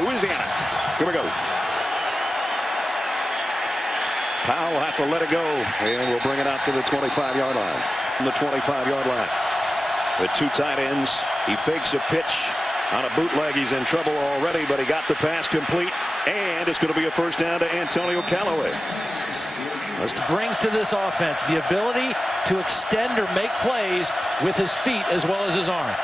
Louisiana. Here we go. Powell will have to let it go, and we'll bring it out to the 25-yard line. From the 25-yard line. With two tight ends, he fakes a pitch on a bootleg. He's in trouble already, but he got the pass complete, and it's going to be a first down to Antonio Callaway. Brings to this offense the ability to extend or make plays with his feet as well as his arm.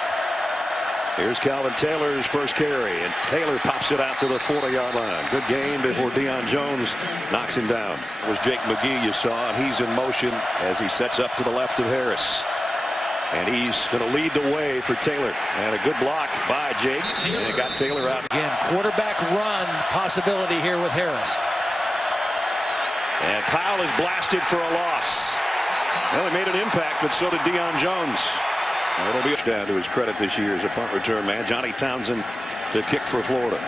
Here's Calvin Taylor's first carry, and Taylor pops it out to the 40-yard line. Good gain before Deion Jones knocks him down. It was Jake McGee you saw, and he's in motion as he sets up to the left of Harris. And he's going to lead the way for Taylor. And a good block by Jake, and it got Taylor out. Again, quarterback run possibility here with Harris. And Powell is blasted for a loss. Well, he made an impact, but so did Deion Jones. And it'll be down to his credit this year as a punt return man. Johnny Townsend to kick for Florida.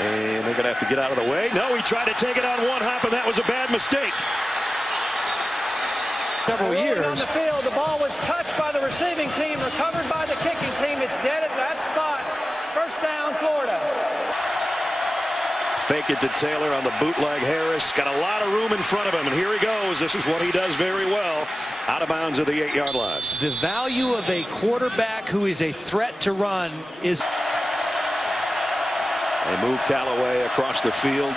And they're going to have to get out of the way. No, he tried to take it on one hop, and that was a bad mistake. Several years on the field, the ball was touched by the receiving team, recovered by the kicking team. It's dead at that spot. First down, Florida. Fake it to Taylor on the bootleg. Harris got a lot of room in front of him, and here he goes. This is what he does very well. Out of bounds at the 8-yard line. The value of a quarterback who is a threat to run is. They move Callaway across the field.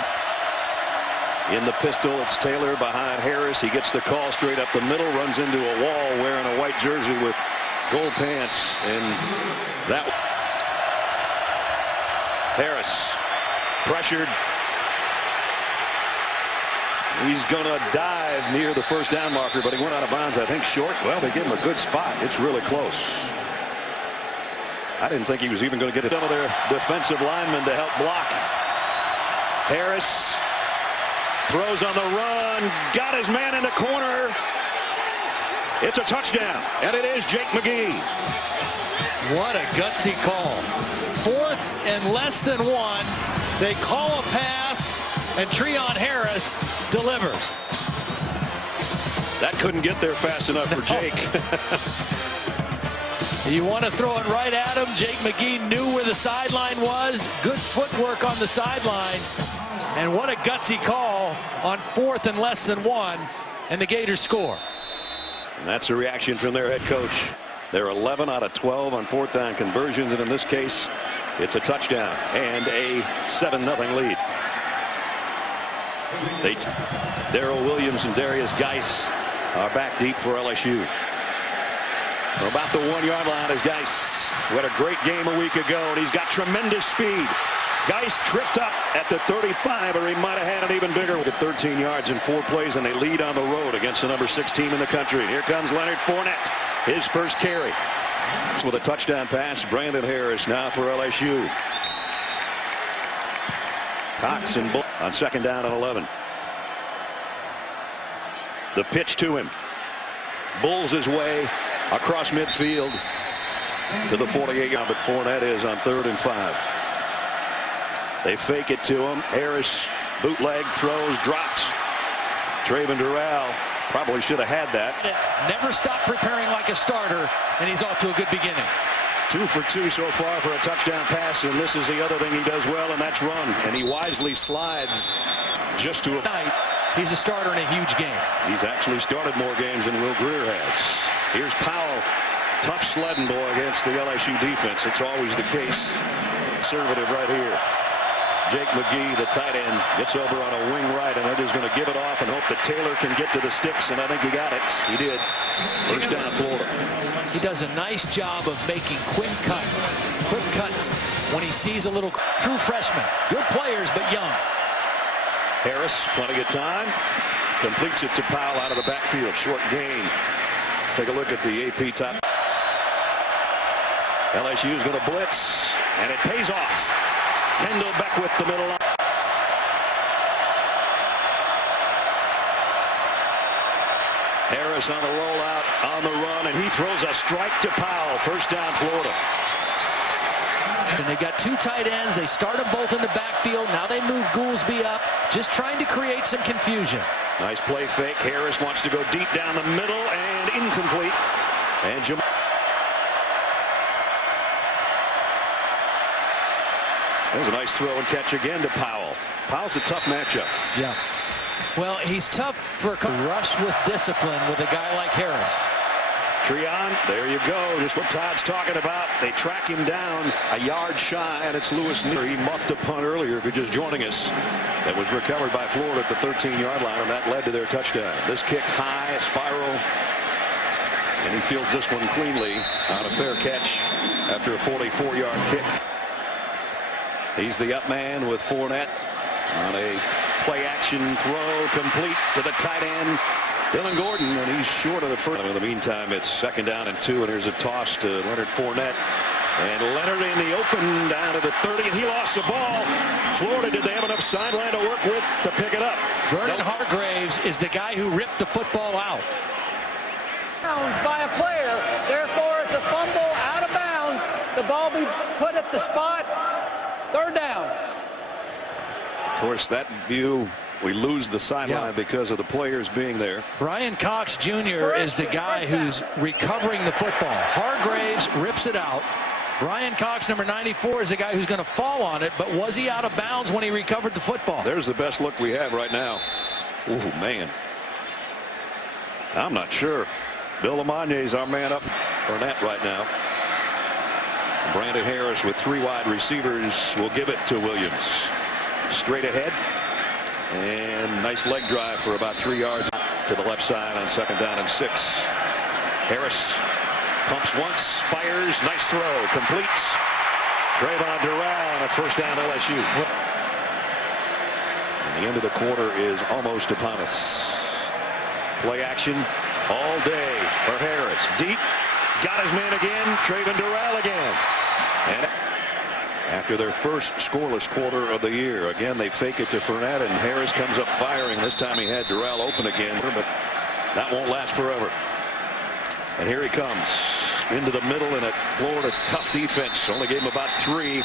In the pistol, it's Taylor behind Harris. He gets the call straight up the middle, runs into a wall wearing a white jersey with gold pants, and that Harris pressured. He's going to dive near the first down marker, but he went out of bounds, I think, short. Well, they give him a good spot. It's really close. I didn't think he was even going to get some of their defensive linemen to help block. Harris throws on the run, got his man in the corner. It's a touchdown, and it is Jake McGee. What a gutsy call. 4th and less than 1. They call a pass, and Treon Harris delivers. That couldn't get there fast enough for Jake. You want to throw it right at him. Jake McGee knew where the sideline was. Good footwork on the sideline. And what a gutsy call on 4th and less than 1, and the Gators score. And that's a reaction from their head coach. They're 11 out of 12 on 4th down conversions, and in this case, it's a touchdown and a 7-0 lead. Darrell Williams and Darius Geis are back deep for LSU. From about the 1-yard line is Geis, who had a great game a week ago, and he's got tremendous speed. Geis tripped up at the 35, or he might have had it even bigger. With 13 yards in 4 plays, and they lead on the road against the number 6 team in the country. Here comes Leonard Fournette, his first carry. With a touchdown pass, Brandon Harris now for LSU. Cox and Bull on 2nd down and 11. The pitch to him. Bulls his way across midfield to the 48-yard, but Fournette is on 3rd and 5. They fake it to him. Harris bootleg, throws, drops. Traven Durrell probably should have had that. Never stopped preparing like a starter, and he's off to a good beginning. 2 for 2 so far for a touchdown pass, and this is the other thing he does well, and that's run. And he wisely slides just to a night. He's a starter in a huge game. He's actually started more games than Will Greer has. Here's Powell, tough sledding boy against the LSU defense. It's always the case. Conservative right here. Jake McGee, the tight end, gets over on a wing right, and they're just going to give it off and hope that Taylor can get to the sticks, and I think he got it. He did. First down, Florida. He does a nice job of making quick cuts when he sees a little true freshman. Good players, but young. Harris, plenty of time, completes it to Powell out of the backfield. Short gain. Let's take a look at the AP top. LSU is going to blitz, and it pays off. Kendall Beckwith, the middle line. Harris on the rollout, on the run, and he throws a strike to Powell. First down, Florida. And they got 2 tight ends. They start them both in the backfield. Now they move Goolsby up, just trying to create some confusion. Nice play fake. Harris wants to go deep down the middle, and incomplete. And There's a nice throw and catch again to Powell. Powell's a tough matchup. Yeah. Well, he's tough for a rush with discipline with a guy like Harris. Treon, there you go. Just what Todd's talking about. They track him down a yard shy, and it's Lewis. He muffed a punt earlier, if you're just joining us. That was recovered by Florida at the 13-yard line, and that led to their touchdown. This kick high, spiral, and he fields this one cleanly on a fair catch after a 44-yard kick. He's the up man with Fournette on a play-action throw, complete to the tight end, Dylan Gordon, and he's short of the first. In the meantime, it's 2nd down and 2, and here's a toss to Leonard Fournette. And Leonard in the open down to the 30, and he lost the ball. Florida, did they have enough sideline to work with to pick it up? Vernon Hargraves is the guy who ripped the football out. Bounds by a player. Therefore, it's a fumble out of bounds. The ball be put at the spot. 3rd down. Of course, that view, we lose the sideline because of the players being there. Brian Cox Jr. is the guy who's recovering the football. Hargraves rips it out. Brian Cox, number 94, is the guy who's going to fall on it, but was he out of bounds when he recovered the football? There's the best look we have right now. Oh, man. I'm not sure. Bill Lamagne's our man up for net right now. Brandon Harris with 3 wide receivers will give it to Williams. Straight ahead. And nice leg drive for about 3 yards to the left side on 2nd down and 6. Harris pumps once, fires, nice throw, completes. Trayvon Durrell on a 1st down LSU. And the end of the quarter is almost upon us. Play action all day for Harris. Deep, got his man again, Trayvon Durrell again. And after their first scoreless quarter of the year, again they fake it to Fournette, and Harris comes up firing. This time he had Durrell open again, but that won't last forever. And here he comes into the middle in a Florida tough defense. Only gave him about 3,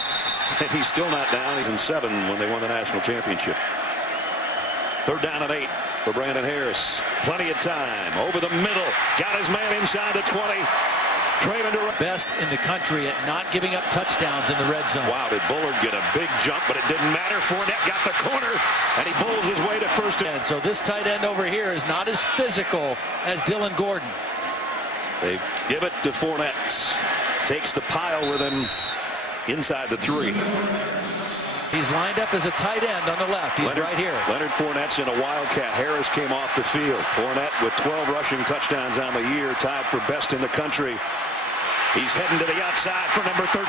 and he's still not down. He's in 7 when they won the national championship. 3rd down and 8 for Brandon Harris. Plenty of time over the middle. Got his man inside the 20. Best in the country at not giving up touchdowns in the red zone. Wow, did Bullard get a big jump, but it didn't matter. Fournette got the corner, and he bulls his way to 1st. And so this tight end over here is not as physical as Dylan Gordon. They give it to Fournette. Takes the pile with him inside the 3. He's lined up as a tight end on the left. He's right here. Leonard Fournette's in a wildcat. Harris came off the field. Fournette with 12 rushing touchdowns on the year, tied for best in the country. He's heading to the outside for number 13.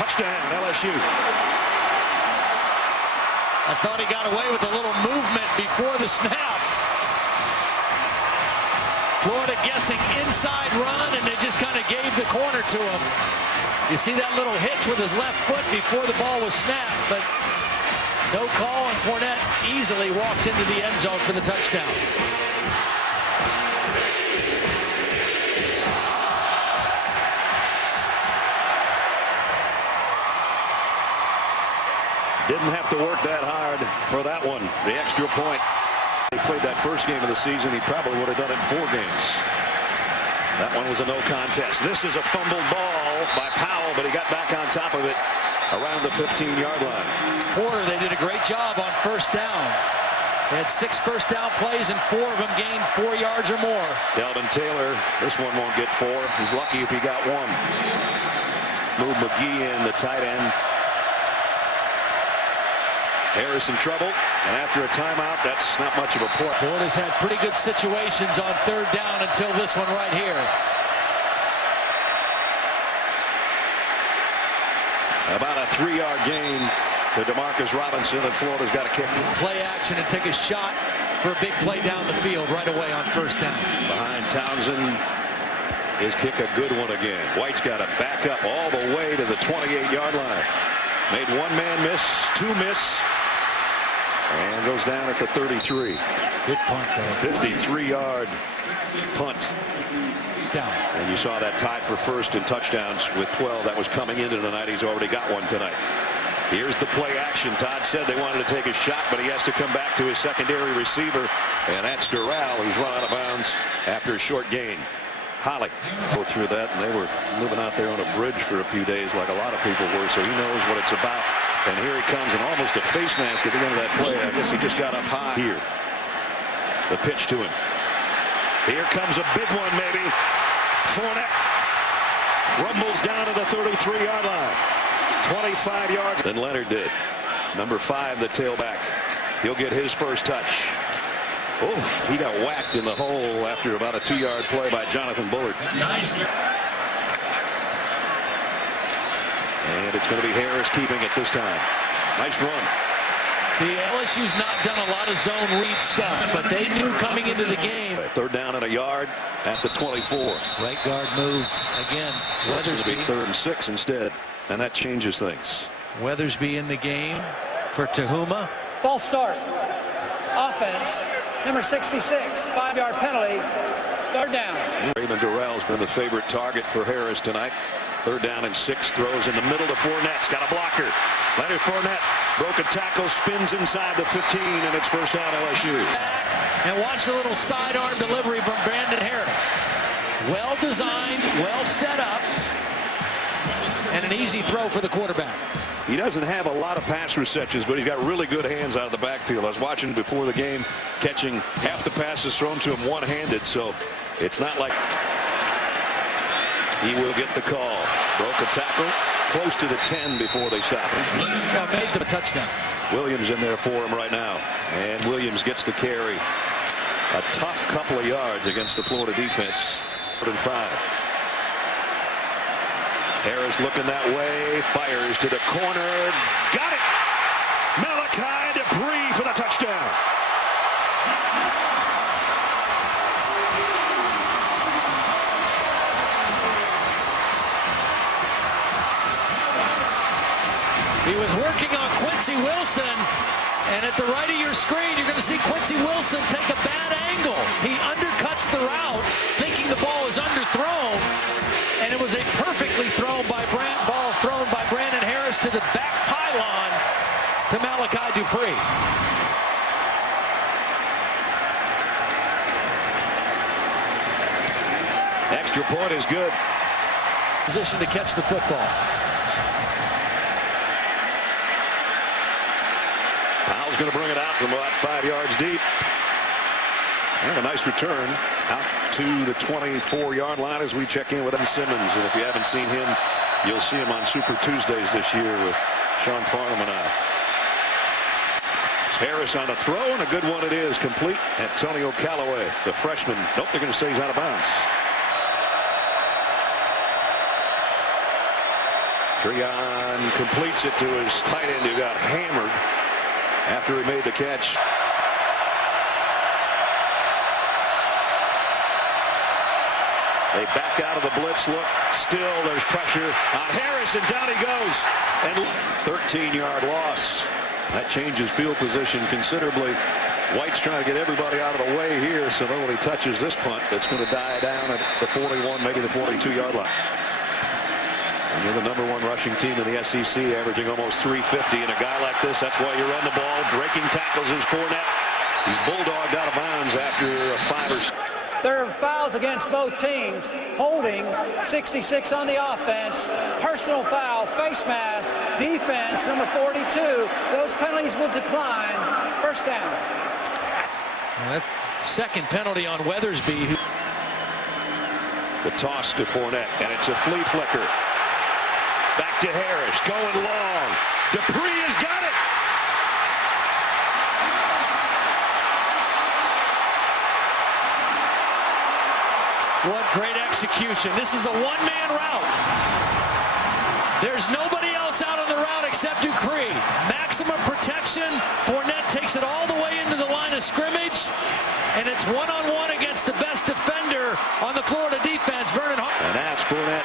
Touchdown, LSU. I thought he got away with a little movement before the snap. Florida guessing inside run, and they just kind of gave the corner to him. You see that little hitch with his left foot before the ball was snapped, but no call, and Fournette easily walks into the end zone for the touchdown. Didn't have to work that hard for that one. The extra point. He played that first game of the season. He probably would have done it in 4 games. That one was a no contest. This is a fumbled ball by Powell, but he got back on top of it around the 15-yard line. Porter, they did a great job on 1st down. They had 6 first down plays, and 4 of them gained 4 yards or more. Calvin Taylor, this one won't get 4. He's lucky if he got 1. Move McGee in, the tight end. Harris in trouble, and after a timeout, that's not much of a play. Florida's had pretty good situations on 3rd down until this one right here. About a 3-yard gain to DeMarcus Robinson, and Florida's got a kick. Play action and take a shot for a big play down the field right away on 1st down. Behind Townsend, his kick a good one again. White's got to back up all the way to the 28-yard line. Made 1 man miss, 2 miss. And goes down at the 33. Good punt, though. 53-yard punt. Down. And you saw that tied for 1st in touchdowns with 12. That was coming into tonight. He's already got 1 tonight. Here's the play action. Todd said they wanted to take a shot, but he has to come back to his secondary receiver. And that's Durrell, who's run out of bounds after a short gain. Holly go through that, and they were living out there on a bridge for a few days like a lot of people were, so he knows what it's about. And here he comes, and almost a face mask at the end of that play. I guess he just got up high here. The pitch to him. Here comes a big one, maybe. Fournette rumbles down to the 33-yard line. 25 yards than Leonard did. Number 5, the tailback. He'll get his first touch. Oh, he got whacked in the hole after about a 2-yard play by Jonathan Bullard. Nice. And it's going to be Harris keeping it this time. Nice run. See, LSU's not done a lot of zone read stuff, but they knew coming into the game. 3rd down and a yard at the 24. Right guard move again. So it's going to be Weathersby. 3rd and 6 instead, and that changes things. Weathersby in the game for Tahuma. False start. Offense. Number 66. 5-yard penalty. 3rd down. Raymond Durrell's been the favorite target for Harris tonight. 3rd down and 6, throws in the middle to Fournette's got a blocker. Leonard Fournette broke a tackle, spins inside the 15, and it's first down LSU. And watch the little sidearm delivery from Brandon Harris. Well designed, well set up, and an easy throw for the quarterback. He doesn't have a lot of pass receptions, but he's got really good hands out of the backfield. I was watching before the game, catching half the passes thrown to him one-handed, so it's not like he will get the call. Broke a tackle close to the 10 before they stop him. Well, made the touchdown. Williams in there for him right now, and Williams gets the carry. A tough couple of yards against the Florida defense. 3rd and 5. Harris looking that way, fires to the corner, got it. Malachi Dupree for the touchdown. He was working on Quincy Wilson, and at the right of your screen, you're going to see Quincy Wilson take a bad angle. He undercuts the route, thinking the ball is underthrown, and it was a perfectly thrown by Brandon Harris to the back pylon to Malachi Dupree. Extra point is good. Position to catch the football. Powell's going to bring it out from about 5 yards deep. And a nice return out to the 24-yard line as we check in with Evan Simmons. And if you haven't seen him, you'll see him on Super Tuesdays this year with Sean Farnham and I. It's Harris on a throw, and a good one it is. Complete. Antonio Callaway, the freshman. Nope, they're going to say he's out of bounds. Treon completes it to his tight end who got hammered after he made the catch. They back out of the blitz look. Still there's pressure on Harris, and down he goes. And 13-yard loss. That changes field position considerably. White's trying to get everybody out of the way here so nobody touches this punt that's going to die down at the 41, maybe the 42-yard line. And you're the #1 rushing team in the SEC, averaging almost 350. And a guy like this, that's why you run the ball. Breaking tackles is Fournette. He's bulldogged out of bounds after a 5 or 6. There are fouls against both teams. Holding, 66 on the offense. Personal foul, face mask, defense, number 42. Those penalties will decline. First down. Well, that's second penalty on Weathersby. The toss to Fournette, and it's a flea flicker. Back to Harris, going long. Dupree has got it. What great execution. This is a one-man route. There's nobody else out on the route except Dupree. Maximum protection. Fournette takes it all the way into the line of scrimmage, and it's one-on-one against the best defender on the Florida defense, Vernon Hart. And that's Fournette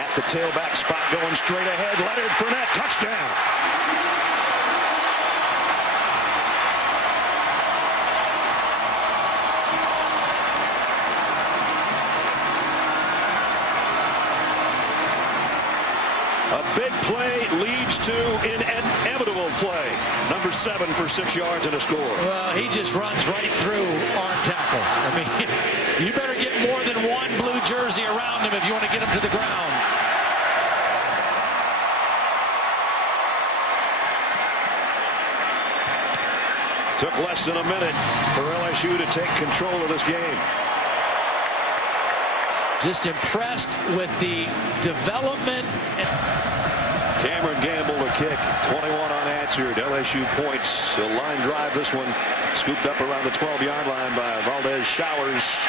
at the tailback spot going straight ahead. Leonard Fournette, touchdown. A big play leads to an inevitable play. Number 7 for 6 yards and a score. Well, he just runs right through arm tackles. I mean, You better get more than one blue jersey around him if you want to get him to the ground. Took less than a minute for LSU to take control of this game. Just impressed with the development. Cameron Gamble to kick, 21 unanswered. LSU points. A line drive, this one scooped up around the 12-yard line by Valdez Showers.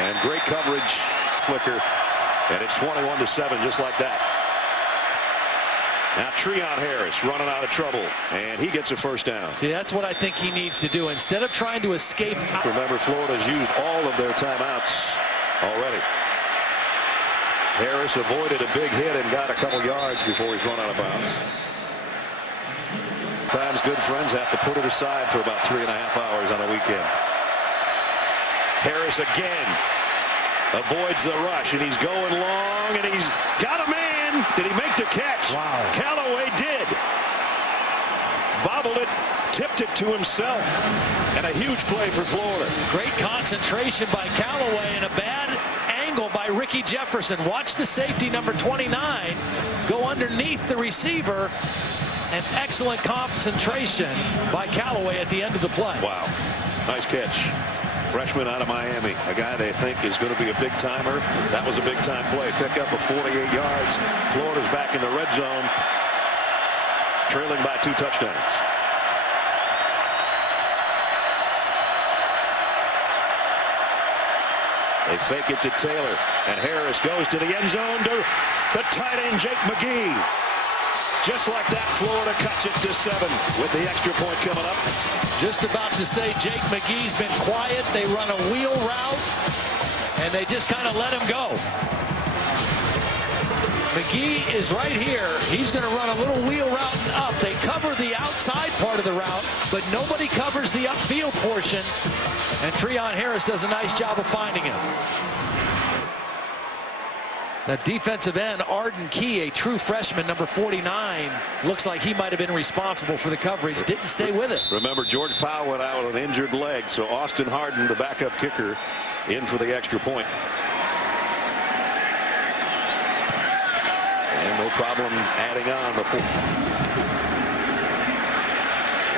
And great coverage, flicker. And it's 21-7, just like that. Now Treon Harris running out of trouble, and he gets a first down. See, that's what I think he needs to do. Instead of trying to escape. Remember, Florida's used all of their timeouts already. Harris avoided a big hit and got a couple yards before he's run out of bounds. Sometimes good friends have to put it aside for about 3.5 hours on a weekend. Harris again avoids the rush, and he's going long, and he's got a man. Did he make the catch? Wow. Callaway did. Bobbled it, tipped it to himself, and a huge play for Florida. Great concentration by Callaway and a bad angle by Ricky Jefferson. Watch the safety, number 29, go underneath the receiver. An excellent concentration by Callaway at the end of the play. Wow. Nice catch. Freshman out of Miami, a guy they think is going to be a big timer. That was a big time play. Pick up of 48 yards. Florida's back in the red zone, trailing by 2 touchdowns. They fake it to Taylor, and Harris goes to the end zone to the tight end Jake McGee. Just like that, Florida cuts it to 7 with the extra point coming up. Just about to say Jake McGee's been quiet. They run a wheel route, and they just kind of let him go. McGee is right here. He's going to run a little wheel route up. They cover the outside part of the route, but nobody covers the upfield portion, and Treon Harris does a nice job of finding him. That defensive end, Arden Key, a true freshman, number 49, looks like he might have been responsible for the coverage. Didn't stay with it. Remember, George Powell went out with an injured leg, so Austin Harden, the backup kicker, in for the extra point. And no problem adding on the full.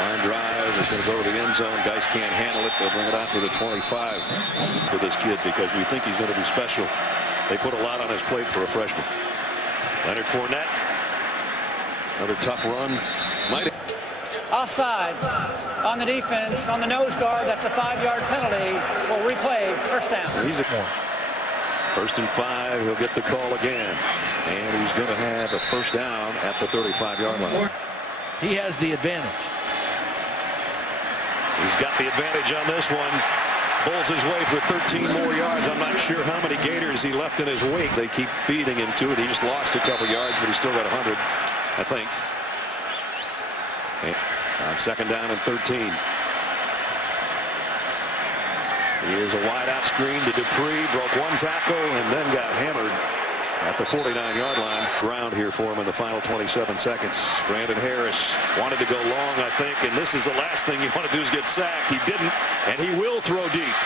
Line drive is going to go to the end zone. Guys can't handle it. They'll bring it out to the 25 for this kid because we think he's going to be special. They put a lot on his plate for a freshman. Leonard Fournette, another tough run. Offside on the defense, on the nose guard. That's a 5-yard penalty. We'll replay. First down. He's at 1st and 5. He'll get the call again. And he's going to have a first down at the 35-yard line. He has the advantage. He's got the advantage on this one. Bulls his way for 13 more yards. I'm not sure how many Gators he left in his wake. They keep feeding him to it. He just lost a couple yards, but he still got 100, I think. And on 2nd down and 13. Here's a wide out screen to Dupree. Broke one tackle and then got hammered at the 49-yard line. Ground here for him in the final 27 seconds. Brandon Harris wanted to go long, I think, and this is the last thing you want to do is get sacked. He didn't, and he will throw deep.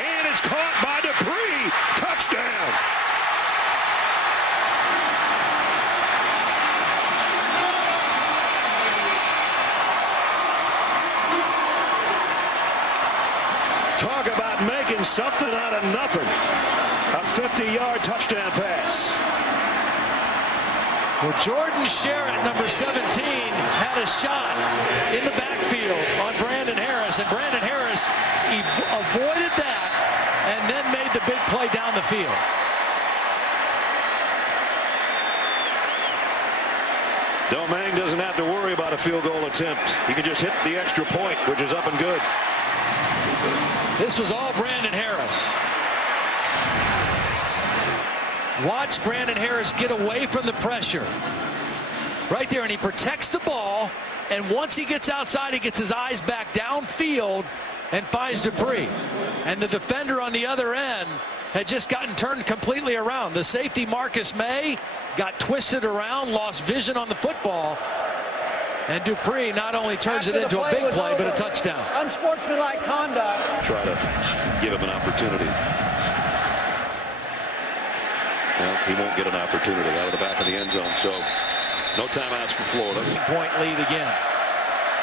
And it's caught by Dupree. Touchdown. Talk about making something out of nothing. A 50-yard touchdown pass. Well, Jordan Sherritt, number 17, had a shot in the backfield on Brandon Harris, and Brandon Harris avoided that and then made the big play down the field. Domingue doesn't have to worry about a field goal attempt. He can just hit the extra point, which is up and good. This was all Brandon Harris. Watch Brandon Harris get away from the pressure. Right there, and he protects the ball, and once he gets outside, he gets his eyes back downfield and finds Dupree. And the defender on the other end had just gotten turned completely around. The safety, Marcus May, got twisted around, lost vision on the football, And Dupree not only turns After it into a big play, but a touchdown. Unsportsmanlike conduct. Try to give him an opportunity. Well, he won't get an opportunity out of the back of the end zone, so no timeouts for Florida. Point lead again.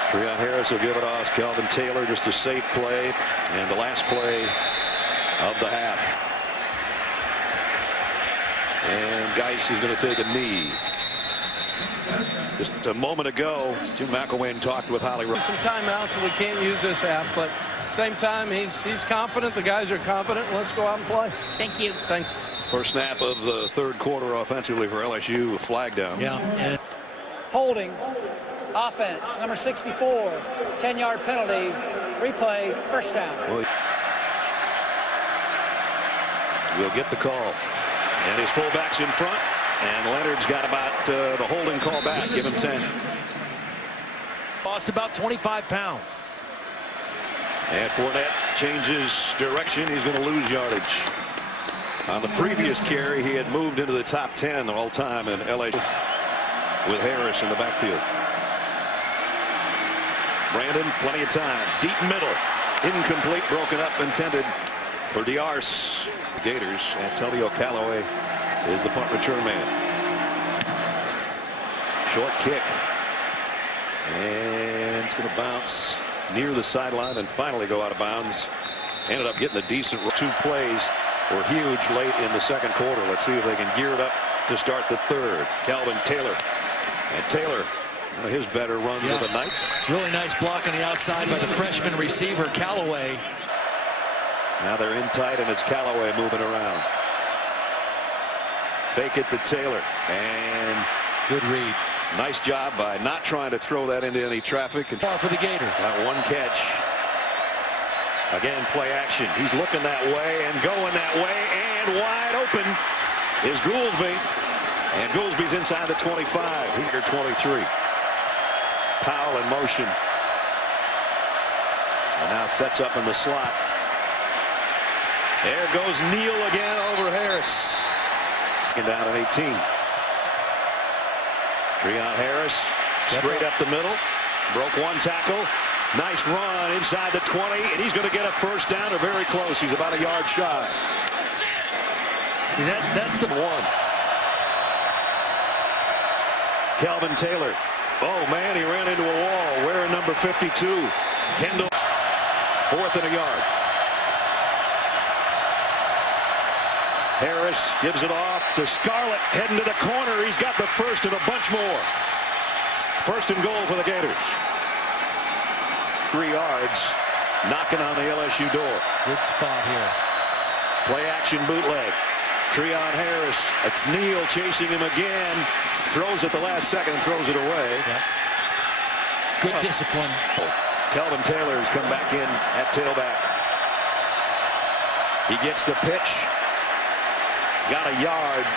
Treon Harris will give it off. Kelvin Taylor, just a safe play, and the last play of the half. And Geis is going to take a knee. Just a moment ago, Jim McElwain talked with Holly. Some timeouts and we can't use this half, but same time he's confident. The guys are confident. Let's go out and play. Thank you. Thanks. First snap of the third quarter offensively for LSU, a flag down. Yeah. And Holding. Offense. Number 64. 10-yard penalty. Replay. First down. Well, we'll get the call. And his fullback's in front. And Leonard's got about the holding call back. Give him 10. lost about 25 pounds. And Fournette changes direction. He's going to lose yardage. On the previous carry, he had moved into the top 10 all time in LA with Harris in the backfield. Brandon, plenty of time. Deep middle. Incomplete, broken up, intended for Diarce. The Gators. Antonio Callaway is the punt return man. Short kick. And it's going to bounce near the sideline and finally go out of bounds. Ended up getting a decent. Two plays were huge late in the second quarter. Let's see if they can gear it up to start the third. Calvin Taylor. And Taylor, one of his better runs of the night. Really nice block on the outside by the freshman receiver, Callaway. Now they're in tight, and it's Callaway moving around. Fake it to Taylor. And good read. Nice job by not trying to throw that into any traffic. And far for the Gators. Got one catch. Again, play action. He's looking that way and going that way, and wide open is Goolsby. And Goolsby's inside the 25. Here 23. Powell in motion. And now sets up in the slot. There goes Neal again over Harris. And down at 18. Treon Harris straight up the middle. Broke one tackle. Nice run inside the 20, and he's going to get a first down or very close. He's about a yard shy. That's the one. Calvin Taylor. Oh, man, he ran into a wall. Wearing number 52. Kendall. 4th and a yard. Harris gives it off to Scarlett. Heading to the corner. He's got the first and a bunch more. 1st and goal for the Gators. 3 yards. Knocking on the LSU door. Good spot here. Play action bootleg. Treon Harris. It's Neal chasing him again. Throws it the last second and throws it away. Yep. Good discipline. Calvin Taylor has come back in at tailback. He gets the pitch. Got a yard,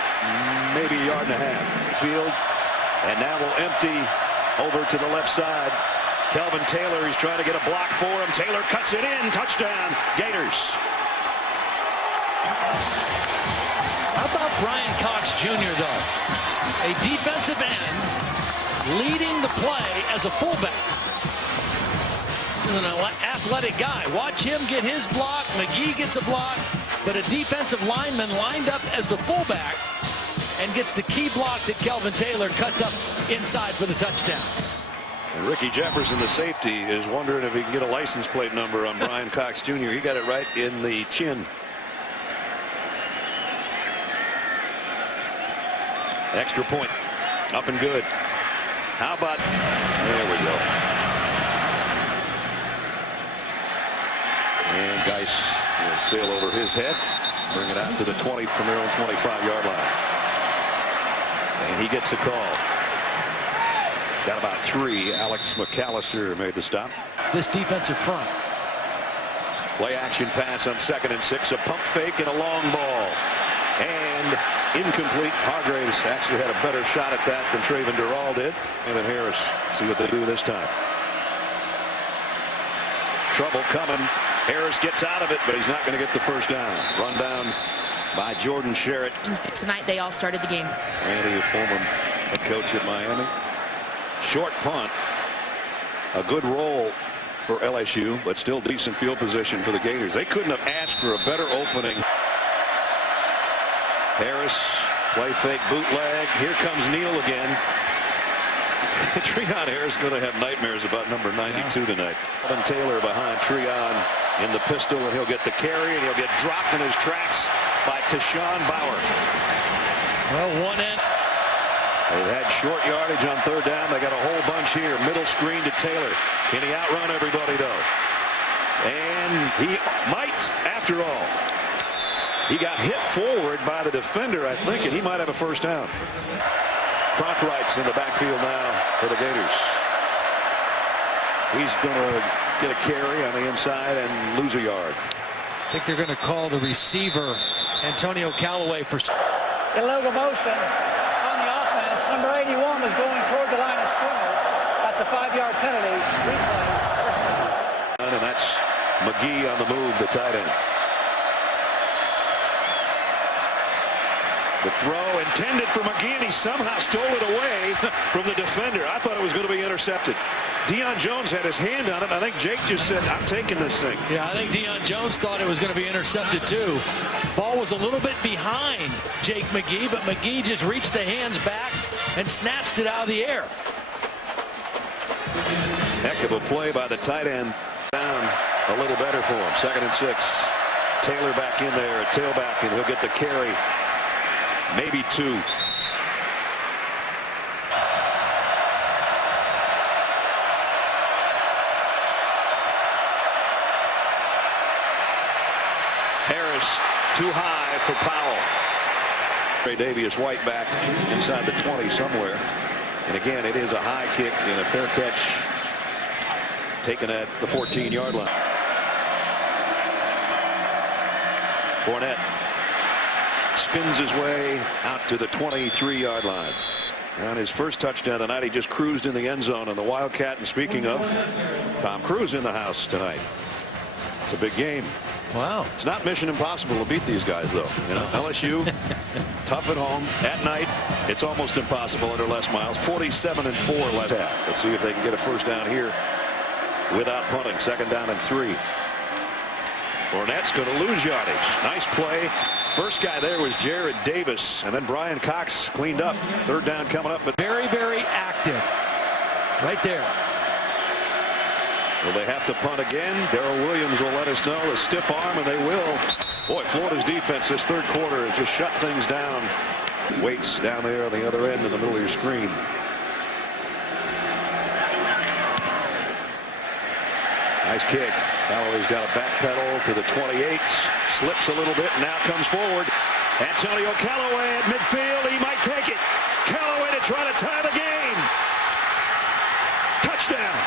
maybe a yard and a half. Field. And now will empty over to the left side. Calvin Taylor, he's trying to get a block for him. Taylor cuts it in. Touchdown, Gators. How about Brian Cox Jr., though? A defensive end leading the play as a fullback. This is an athletic guy. Watch him get his block. McGee gets a block. But a defensive lineman lined up as the fullback and gets the key block that Calvin Taylor cuts up inside for the touchdown. And Ricky Jefferson, the safety, is wondering if he can get a license plate number on Brian Cox Jr. He got it right in the chin. Extra point. Up and good. How about... There we go. And Geis will sail over his head. Bring it out to the 20 from their own 25-yard line. And he gets the call. Got about 3. Alex McAllister made the stop. This defensive front. Play action pass on 2nd and 6. A pump fake and a long ball. And incomplete. Hargraves actually had a better shot at that than Traven Durrell did. And then Harris. See what they do this time. Trouble coming. Harris gets out of it, but he's not going to get the first down. Run down by Jordan Sherritt. Tonight they all started the game. Randy, a former head coach at Miami. Short punt. A good roll for LSU, but still decent field position for the Gators. They couldn't have asked for a better opening. Harris, play fake bootleg. Here comes Neal again. Treon Harris going to have nightmares about number 92 tonight. And Taylor behind Treon in the pistol, and he'll get the carry, and he'll get dropped in his tracks by Tashawn Bauer. Well, one end. They've had short yardage on third down. They got a whole bunch here. Middle screen to Taylor. Can he outrun everybody, though? And he might, after all. He got hit forward by the defender, I think, and he might have a first down. Cronkwright's in the backfield now for the Gators. He's going to get a carry on the inside and lose a yard. I think they're going to call the receiver, Antonio Callaway, for illegal motion on the offense. Number 81 was going toward the line of scrimmage. That's a 5-yard penalty. Replay. And that's McGee on the move, the tight end. The throw intended for McGee, and he somehow stole it away from the defender. I thought it was going to be intercepted. Deion Jones had his hand on it. I think Jake just said, I'm taking this thing. Yeah, I think Deion Jones thought it was going to be intercepted too. Ball was a little bit behind Jake McGee, but McGee just reached the hands back and snatched it out of the air. Heck of a play by the tight end. Down a little better for him. 2nd and 6. Taylor back in there, a tailback, and he'll get the carry. Maybe 2. Harris too high for Powell. Ray Davius White back inside the 20 somewhere. And again, it is a high kick and a fair catch taken at the 14-yard line. Fournette spins his way out to the 23-yard line. On his first touchdown tonight, he just cruised in the end zone on the Wildcat. And speaking of, Tom Cruise in the house tonight. It's a big game. Wow. It's not mission impossible to beat these guys, though. You know, LSU, tough at home. At night, it's almost impossible under Les Miles. 47-4 last half. Let's see if they can get a first down here without punting. 2nd down and 3. Fournette's going to lose yardage. Nice play. First guy there was Jared Davis, and then Brian Cox cleaned up. 3rd down coming up. But very, very active. Right there. Will they have to punt again? Darrell Williams will let us know. A stiff arm, and they will. Boy, Florida's defense this 3rd quarter has just shut things down. Waits down there on the other end in the middle of your screen. Nice kick. Callaway's got a back pedal to the 28. Slips a little bit. Now comes forward. Antonio Callaway at midfield. He might take it. Callaway to try to tie the game. Touchdown.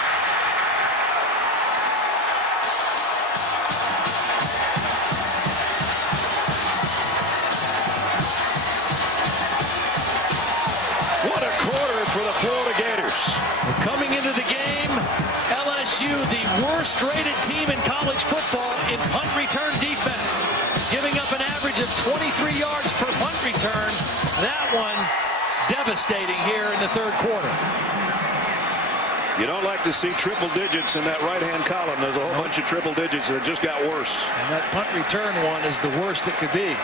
What a quarter for the Florida Gators. Coming into the game, LSU, the worst rated team in college football in punt return defense, giving up an average of 23 yards per punt return. That one devastating here in the 3rd quarter. You don't like to see triple digits in that right-hand column. There's a whole bunch of triple digits, and it just got worse. And that punt return one is the worst it could be.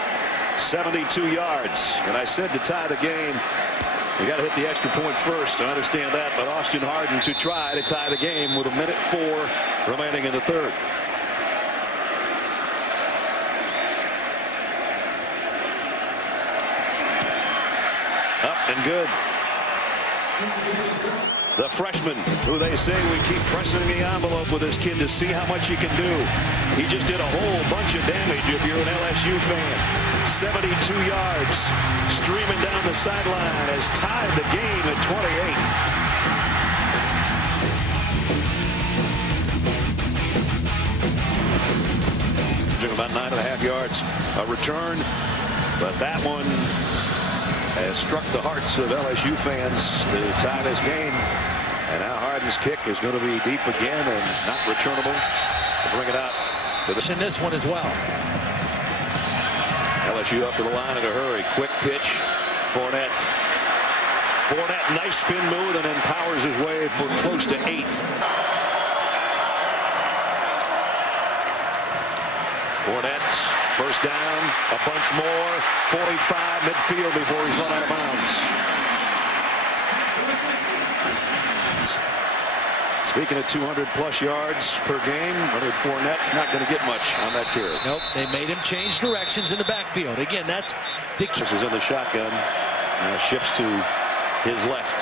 72 yards. And I said to tie the game, you got to hit the extra point first. I understand that, but Austin Harden to try to tie the game with 1:04 remaining in the 3rd. Up and good. The freshman, who they say we keep pressing the envelope with this kid to see how much he can do. He just did a whole bunch of damage if you're an LSU fan. 72 yards streaming down the sideline has tied the game at 28. Took about 9.5 yards a return, but that one has struck the hearts of LSU fans to tie this game. And now Harden's kick is going to be deep again and not returnable to bring it out to the. In this one as well. LSU up to the line in a hurry. Quick pitch. Fournette Fournette, nice spin move, and then powers his way for close to 8. Fournette, first down, a bunch more, 45 midfield before he's run out of bounds. Speaking of 200-plus yards per game, Leonard Fournette's not going to get much on that carry. Nope, they made him change directions in the backfield. Again, that's the key. This is in the shotgun. Shifts to his left.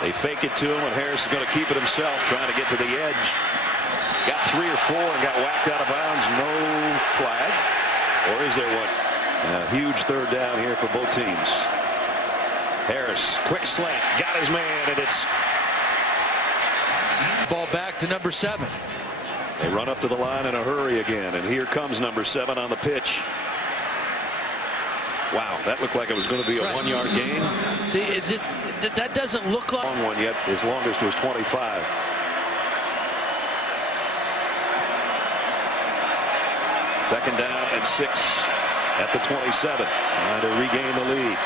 They fake it to him, and Harris is going to keep it himself, trying to get to the edge. Got 3 or 4 and got whacked out of bounds. No flag. Or is there one? A huge third down here for both teams. Harris, quick slant, got his man, and it's ball back to number 7. They run up to the line in a hurry again, and here comes number 7 on the pitch. Wow, that looked like it was going to be a 1-yard gain. See, that doesn't look like long one yet. His longest was 25. Second down and 6 at the 27. Trying to regain the lead.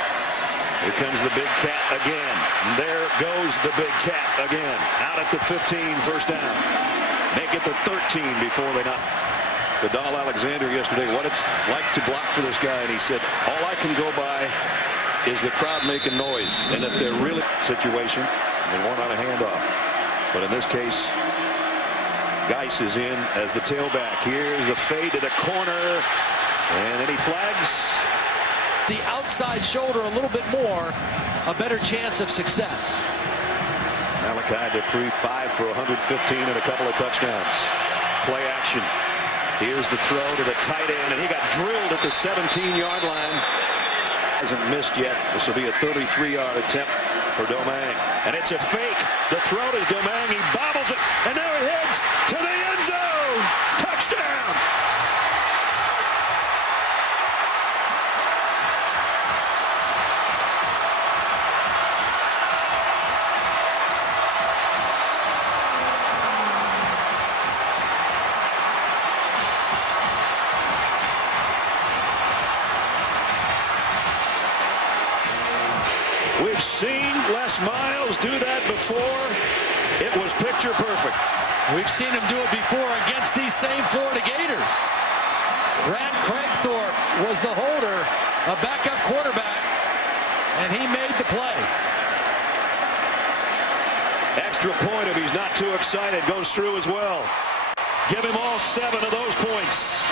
Here comes the big cat again. And there goes the big cat again. Out at the 15, first down. Make it the 13 before they knock. Vidal Alexander yesterday, what it's like to block for this guy, and he said, all I can go by is the crowd making noise, and that they're really situation and one on a handoff. But in this case, Geis is in as the tailback. Here's the fade to the corner, and any flags? The outside shoulder a little bit more, a better chance of success. Malachi Dupree, 5 for 115 and a couple of touchdowns. Play action. Here's the throw to the tight end, and he got drilled at the 17-yard line. Hasn't missed yet. This will be a 33-yard attempt for Domingue. And it's a fake. The throw to Domingue. He bobbles it, and now he heads to the end zone. Touchdown! We've seen Les Miles do that before. It was picture perfect. We've seen him do it before against these same Florida Gators. Brad Craigthorpe was the holder, a backup quarterback, and he made the play. Extra point if he's not too excited goes through as well. Give him all 7 of those points.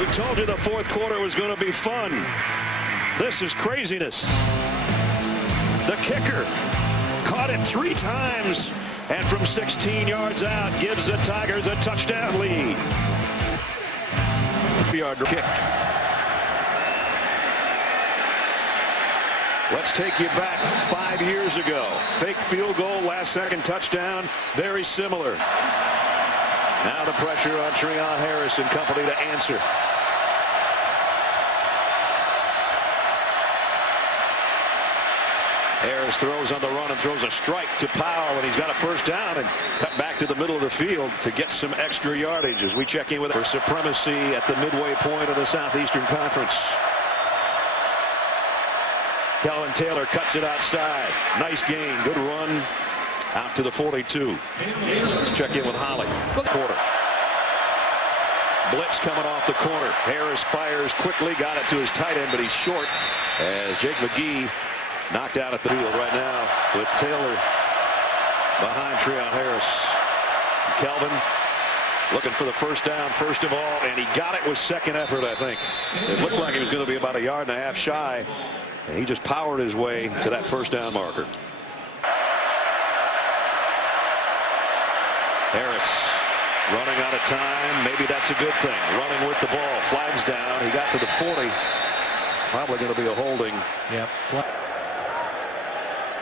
We told you the fourth quarter was going to be fun. This is craziness. The kicker caught it 3 times, and from 16 yards out gives the Tigers a touchdown lead. Yard kick. Let's take you back 5 years ago. Fake field goal, last-second touchdown, very similar. Now the pressure on Treon Harris and company to answer. Harris throws on the run and throws a strike to Powell, and he's got a first down and cut back to the middle of the field to get some extra yardage as we check in with for supremacy at the midway point of the Southeastern Conference. Calvin Taylor cuts it outside. Nice gain. Good run out to the 42. Let's check in with Holly. Quarter. Blitz coming off the corner. Harris fires quickly. Got it to his tight end, but he's short as Jake McGee knocked out at the field right now with Taylor behind Treon Harris. Kelvin looking for the first down first of all, and he got it with second effort, I think. It looked like he was going to be about 1.5 yards shy, and he just powered his way to that first down marker. Harris running out of time. Maybe that's a good thing. Running with the ball. Flags down. He got to the 40. Probably going to be a holding. Yep.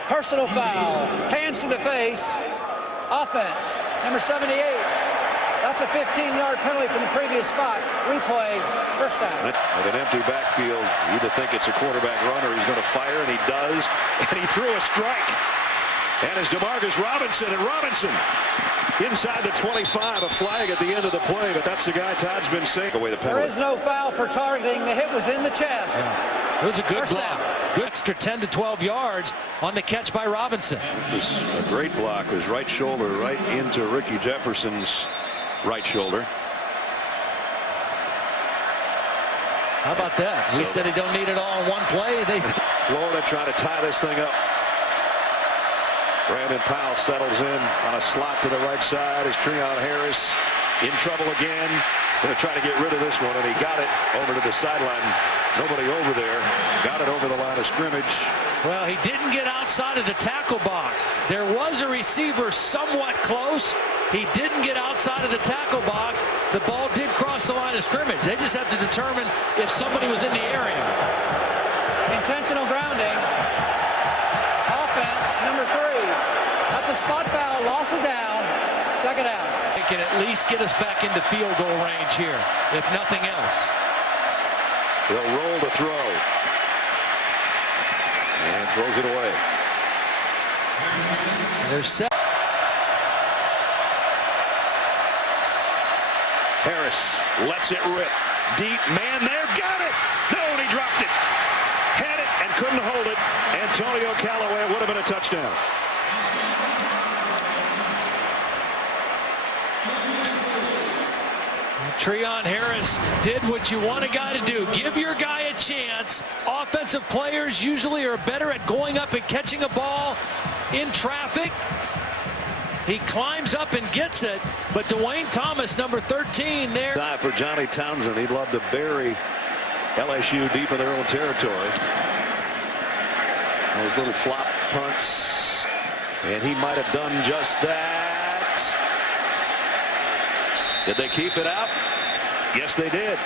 Personal foul. Hands to the face. Offense. Number 78. That's a 15-yard penalty from the previous spot. Replay. First down. At an empty backfield, you either think it's a quarterback run or he's going to fire, and he does. And he threw a strike. And it's DeMarcus Robinson, and Robinson inside the 25, a flag at the end of the play, but that's the guy Todd's been saying. Away the penalty. There is no foul for targeting. The hit was in the chest. Yeah. It was a good block. Good extra 10 to 12 yards on the catch by Robinson. It was a great block. His right shoulder right into Ricky Jefferson's right shoulder. How about that? We said he don't need it all in one play. Florida trying to tie this thing up. Brandon Powell settles in on a slot to the right side as Treon Harris in trouble again. Going to try to get rid of this one, and he got it over to the sideline. Nobody over there. Got it over the line of scrimmage. Well, he didn't get outside of the tackle box. There was a receiver somewhat close. He didn't get outside of the tackle box. The ball did cross the line of scrimmage. They just have to determine if somebody was in the area. Intentional grounding. Offense, number 3. That's a spot foul. Loss of down. Second down. They can at least get us back into field goal range here, if nothing else. They'll roll to throw. And throws it away. They're set. Harris lets it rip. Deep man there. Got it. No, and he dropped it. Had it and couldn't hold it. Antonio Callaway would have been a touchdown. Treon Harris did what you want a guy to do. Give your guy a chance. Offensive players usually are better at going up and catching a ball in traffic. He climbs up and gets it, but Dwayne Thomas, number 13 there. For Johnny Townsend, he'd love to bury LSU deep in their own territory. Those little flop punts, and he might have done just that. Did they keep it out? Yes, they did.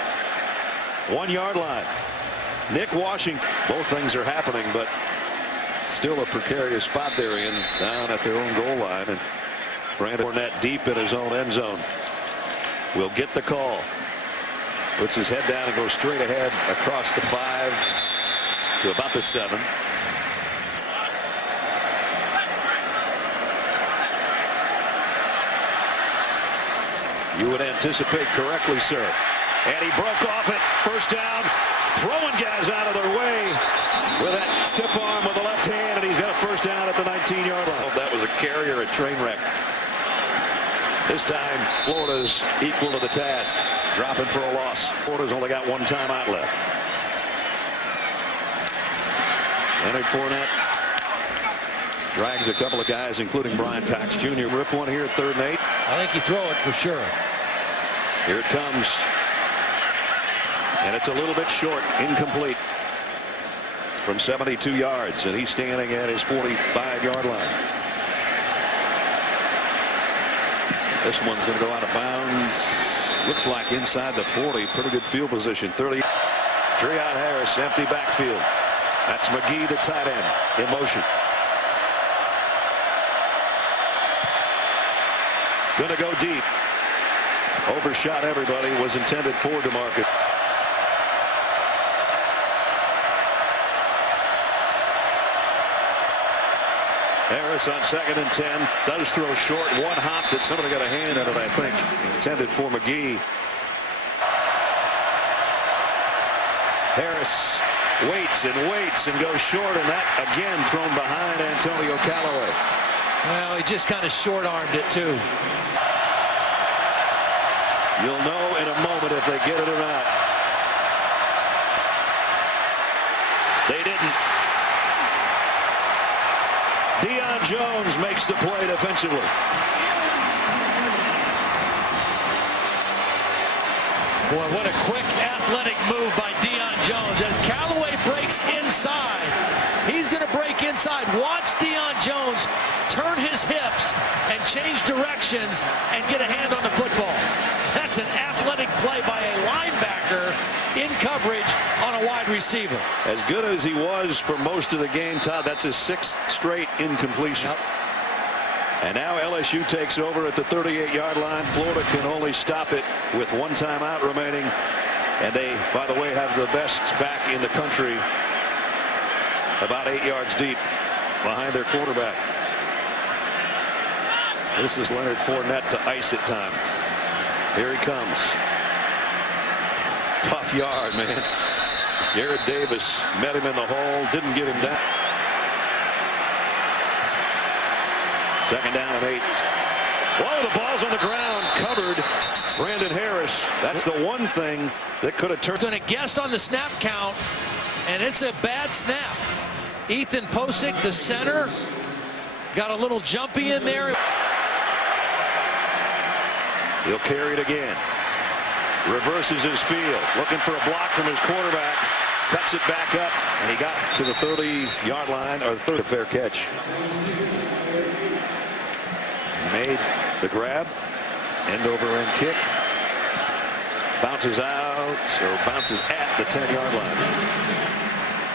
1 yard line. Nick Washington. Both things are happening, but still a precarious spot they're in down at their own goal line. And Brandon Fournette deep in his own end zone will get the call. Puts his head down and goes straight ahead across the 5 to about the 7. You would anticipate correctly, sir. And he broke off it. First down. Throwing guys out of their way with that stiff arm with the left hand, and he's got a first down at the 19-yard line. That was a carrier, a train wreck. This time, Florida's equal to the task, dropping for a loss. Florida's only got one timeout left. Leonard Fournette drags a couple of guys, including Brian Cox Jr. Rip one here, 3rd and 8. I think you throw it for sure. Here it comes. And it's a little bit short, incomplete from 72 yards, and he's standing at his 45-yard line. This one's going to go out of bounds. Looks like inside the 40. Pretty good field position. 30. Treon Harris, empty backfield. That's McGee, the tight end, in motion. Going to go deep. Overshot everybody. Was intended for DeMarcus. Harris on 2nd and 10. Does throw short. One hopped it. Somebody got a hand on it, I think. Intended for McGee. Harris waits and goes short, and that again thrown behind Antonio Callaway. Well, he just kind of short-armed it, too. You'll know in a moment if they get it or not. They didn't. Deion Jones makes the play defensively. Boy, what a quick athletic move by Deion Jones. As Callaway breaks inside, he's going to break inside. Watch Deion Jones turn his hips and change directions and get a hand on the football. That's an athletic play by a linebacker in coverage on a wide receiver. As good as he was for most of the game, Todd, that's his 6th straight incompletion. Yep. And now LSU takes over at the 38-yard line. Florida can only stop it with one timeout remaining. And they, by the way, have the best back in the country, about 8 yards deep behind their quarterback. This is Leonard Fournette to ice it time. Here he comes. Tough yard, man. Garrett Davis met him in the hole, didn't get him down. Second down and 8. Whoa, the ball's on the ground, covered. Brandon Harris. That's the one thing that could have turned. Going to guess on the snap count, and it's a bad snap. Ethan Posick, the center, got a little jumpy in there. He'll carry it again. Reverses his field, looking for a block from his quarterback. Cuts it back up, and he got to the 30-yard line, or the third fair catch. Made the grab, end over end kick. Bounces out, or bounces at the 10-yard line.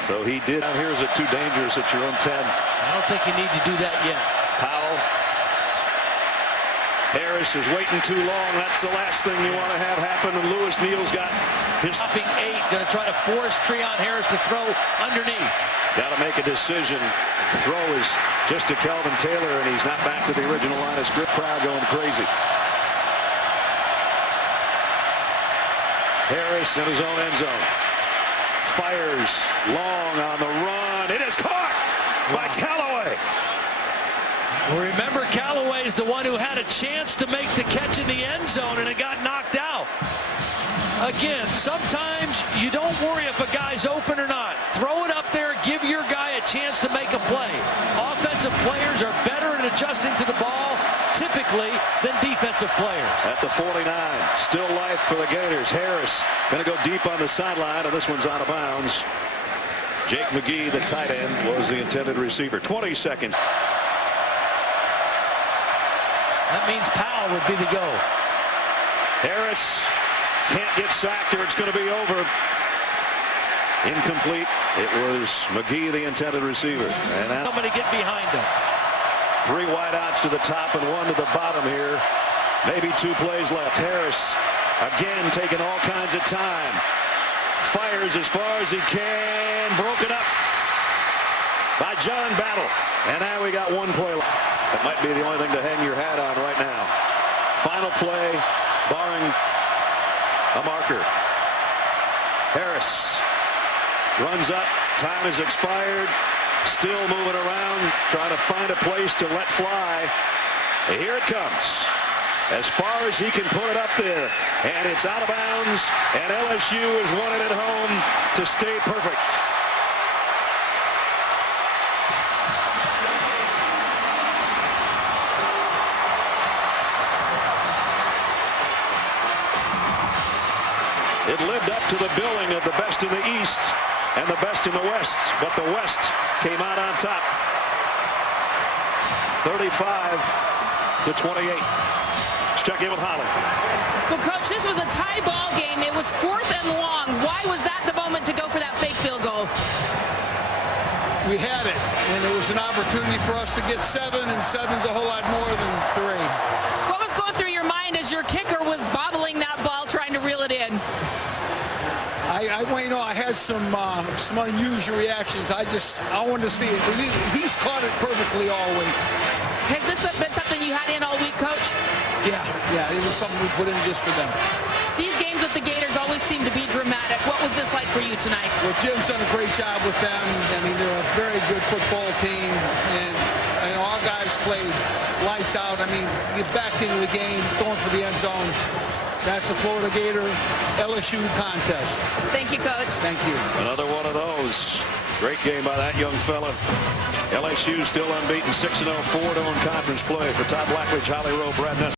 So he did. Now here's it too dangerous at your own 10. I don't think you need to do that yet. Powell. Harris is waiting too long. That's the last thing you want to have happen. And Lewis Neal's got his stopping 8. Going to try to force Treon Harris to throw underneath. Got to make a decision. The throw is just to Calvin Taylor, and he's not back to the original line of script. Crowd going crazy. Harris in his own end zone. Fires long on the run. It is caught by Callaway. Well, remember, Callaway is the one who had a chance to make the catch in the end zone, and it got knocked out. Again, sometimes you don't worry if a guy's open or not. Throw it up there, give your guy a chance to make a play. Offensive players are better at adjusting to the ball, typically, than defensive players. At the 49, still life for the Gators. Harris going to go deep on the sideline, and this one's out of bounds. Jake McGee, the tight end, was the intended receiver. 20 seconds. That means Powell would be the go. Harris can't get sacked, or it's going to be over. Incomplete. It was McGee, the intended receiver. And somebody get behind him. 3 wideouts to the top and 1 to the bottom here. Maybe 2 plays left. Harris again taking all kinds of time. Fires as far as he can. Broken up by John Battle. And now we got 1 play left. That might be the only thing to hang your hat on right now. Final play, barring a marker. Harris runs up. Time has expired. Still moving around, trying to find a place to let fly. Here it comes. As far as he can put it up there. And it's out of bounds. And LSU has won it at home to stay perfect. It lived up to the billing of the best in the East and the best in the West, but the West came out on top. 35-28. Let's check in with Holly. Well, Coach, this was a tie ball game. It was 4th and long. Why was that the moment to go for that fake field goal? We had it, and it was an opportunity for us to get 7, and 7's a whole lot more than 3. What was going through your mind as your kicker was bobbling that ball, trying to reel it in? I had some unusual reactions. I wanted to see it. He's caught it perfectly all week. Has this been something you had in all week, Coach? Yeah, it was something we put in just for them. These games with the Gators always seem to be dramatic. What was this like for you tonight? Well, Jim's done a great job with them. I mean, they're a very good football team, and our guys played lights out. I mean, get back into the game, going for the end zone. That's the Florida Gator LSU contest. Thank you, Coach. Thank you. Another one of those. Great game by that young fella. LSU still unbeaten, 6-0, 4-0 in conference play. For Todd Blackledge, Holly Rowe, Brad Ness.